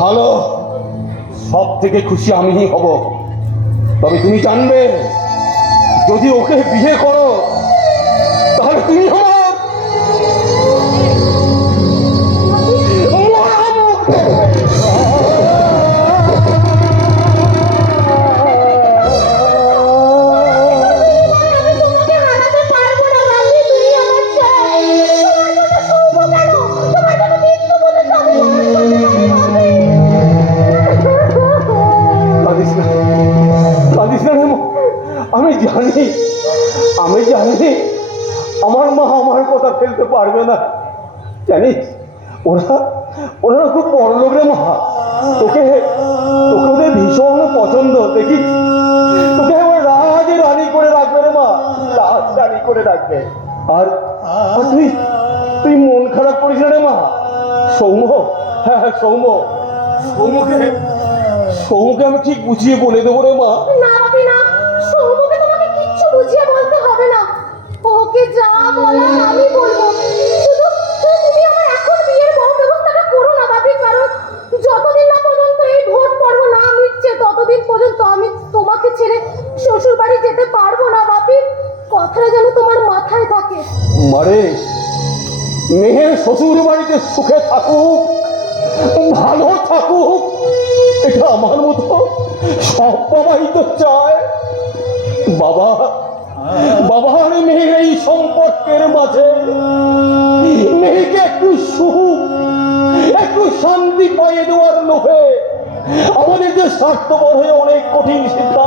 ভালো। সব থেকে খুশি আমিই হব। তবে তুমি জানবে যদি ওকে বিয়ে করো আমি জানি আমি জানি, আমার মা আমার কথা ফেলতে পারবে না। জানিস, ওরা ওরা খুব বড় লোক রে মা। তোকে তোকে ওদের ভীষণ পছন্দ, দেখিস? তোকে আমার রাজ রানী করে রাখবে রে মা, রাজ রানী করে রাখবে। আর তুই তুই মন খারাপ করিস রে মা। সৌম্য হ্যাঁ হ্যাঁ সৌম্য। সৌম্যকে সৌম্যকে আমি ঠিক বুঝিয়ে বলে দেবো রে মা। শ্বশুর বাড়ি যেতে পারব না, বাপি। কথাটা যেন তোমার মাথায় থাকে। মারে মেয়ের শ্বশুর বাড়িতে সুখে থাকুক, ভালো থাকুক, এটা আমার মতো সব বাবাই তো চায়। বাবা বাবা আর মেয়ের এই সম্পর্কের মাঝে মেয়েকে একটু সুখ, একটু শান্তি পাইয়ে দেওয়ার লোভে আমাদের যে স্বার্থপর হয়ে অনেক কঠিন সিদ্ধান্ত